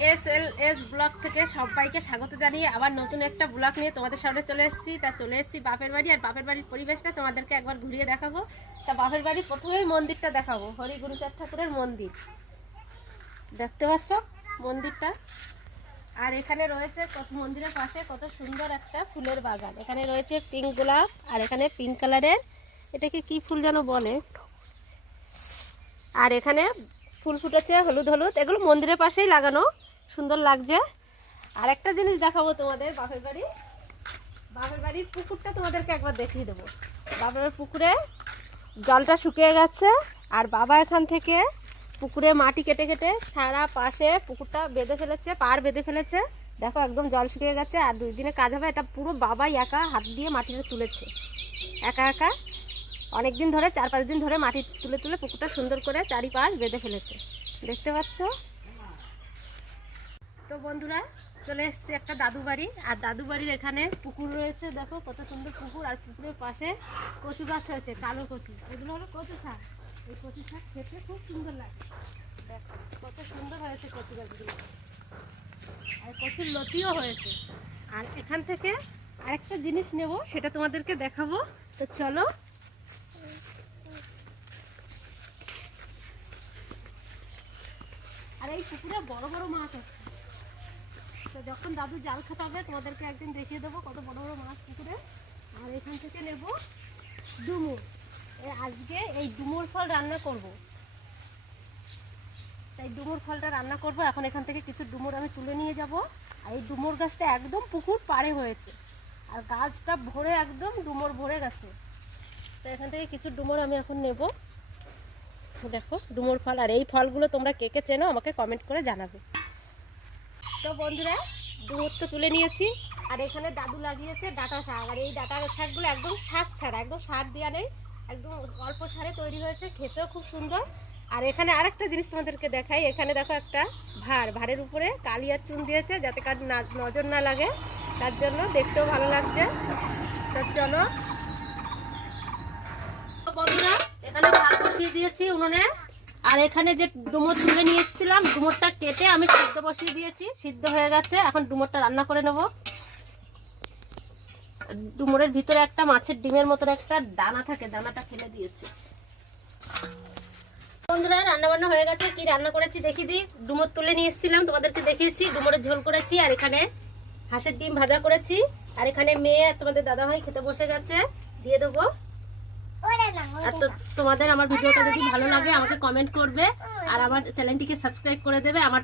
SLS blog থেকে সবাইকে স্বাগত জানিয়ে আবার নতুন একটা ব্লগ নিয়ে তোমাদের সামনে চলে এসেছি বাপের বাড়ি। আর বাপের বাড়ির পরিবেশটা তোমাদেরকে একবার ঘুরিয়ে দেখাবো। তা বাপের বাড়ির প্রথমেই মন্দিরটা দেখাবো, হরি গুরুচাঁদ ঠাকুরের মন্দির দেখতে পাচ্ছ মন্দিরটা। আর এখানে রয়েছে মন্দিরের পাশে কত সুন্দর একটা ফুলের বাগান। এখানে রয়েছে পিঙ্ক গোলাপ, আর এখানে পিঙ্ক কালারের এটাকে কি ফুল যেন বলে, আর এখানে ফুল ফুটেছে হলুদ হলুদ, এগুলো মন্দিরের পাশেই লাগানো, সুন্দর লাগছে। আর একটা জিনিস দেখাবো তোমাদের, বাপের বাড়ির পুকুরটা তোমাদেরকে একবার দেখিয়ে দেবো। বাপের পুকুরে জলটা শুকিয়ে গেছে, আর বাবা এখান থেকে পুকুরে মাটি কেটে কেটে সারা পাশে পুকুরটা বেঁধে ফেলেছে, পাড় বেঁধে ফেলেছে। দেখো একদম জল শুকিয়ে গেছে, আর 2 দিনে কাজ হবে। এটা পুরো বাবাই একা হাত দিয়ে মাটিটা তুলেছে, একা একা অনেক দিন ধরে, 4-5 দিন ধরে মাটি তুলে তুলে পুকুরটা সুন্দর করে চারিপাশ বেঁধে ফেলেছে, দেখতে পাচ্ছ। তো বন্ধুরা চলে এসেছি একটা দাদু বাড়ি, আর দাদু বাড়ির এখানে পুকুর রয়েছে, দেখো কত সুন্দর পুকুর। আর পুকুরের পাশে কচু গাছ হয়েছে, কালো কচু, এগুলো হলো কচু শাক। এই কচু শাক খেতে খুব সুন্দর লাগে, দেখো কত সুন্দর হয়েছে কচু গাছগুলো, আর কচুর লতিও হয়েছে। আর এখান থেকে আরেকটা জিনিস নেব, সেটা তোমাদেরকে দেখাবো, তো চলো। আর এই পুকুরে বড় বড় মাছ আছে, তো যখন দাদু জাল খাটাবে তোমাদেরকে একদিন দেখিয়ে দেবো কত বড় বড় মাছ পুকুরে। আর এখান থেকে নেব ডুমুর, আজকে এই ডুমুর ফল রান্না করব, তাই ডুমুর ফলটা রান্না করব। এখন এখান থেকে কিছু ডুমুর আমি তুলে নিয়ে যাব। আর এই ডুমুর গাছটা একদম পুকুর পাড়ে হয়েছে, আর গাছটা ভরে একদম ডুমুর ভরে গেছে। তো এখান থেকে কিছু ডুমুর আমি এখন নেব, দেখো ডুমুর ফল। আর এই ফলগুলো তোমরা কে কে চেনো আমাকে কমেন্ট করে জানাবে। তো বন্ধুরা ডুমুর তো তুলে নিয়েছি, আর এখানে দাদু লাগিয়েছে ডাঁটা শাক। আর এই ডাঁটা শাকগুলো একদম সার ছাড়া, একদম সার দেওয়া নেই, একদম অল্প সারে তৈরি হয়েছে, খেতেও খুব সুন্দর। আর এখানে আরেকটা জিনিস তোমাদেরকে দেখাই, এখানে দেখো একটা ভাড়ের উপরে কালিয়ার চুন দিয়েছে, যাতে কার নজর না লাগে, তার জন্য দেখতেও ভালো লাগছে। তো চলো বন্ধুরা, এখানে ভাত বসিয়ে দিয়েছি উনুনে। আর এখানে যে ডুমুর তুলে নিয়ে এসেছিলাম, ডুমুরটা কেটে আমি সিদ্ধ বসিয়ে দিয়েছি, সিদ্ধ হয়ে গেছে। এখন ডুমুরটা রান্না করে নেব। ডুমুরের ভিতরে একটা মাছের ডিমের মতন একটা দানা থাকে, দানাটা ফেলে দিয়েছি। বন্ধুরা রান্না বান্না হয়ে গেছে, কি রান্না করেছি দেখিয়ে দিই। ডুমুর তুলে নিয়ে এসেছিলাম, তোমাদেরকে দেখিয়েছি, ডুমুরের ঝোল করেছি। আর এখানে হাঁসের ডিম ভাজা করেছি। আর এখানে মেয়ে তোমাদের দাদা ভাই খেতে বসে গেছে, দিয়ে দেবো। আর তো তোমাদের আমার ভিডিওটা যদি ভালো লাগে আমাকে কমেন্ট করবে, আর আমার চ্যানেলটিকে সাবস্ক্রাইব করে দেবে। আমার